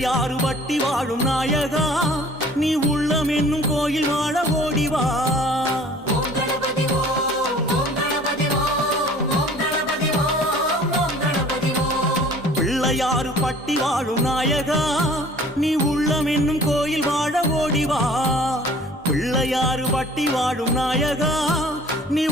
பிள்ளையாறு வட்டி வாழும் நாயகா நீ உள்ளம் என்னும் கோயில் வாழ ஓடிவா பிள்ளையாறு பட்டி வாழும் நாயகா நீ உள்ளம் என்னும் கோயில் வாழ ஓடிவா பிள்ளையாறு பட்டி வாழும் நாயகா நீ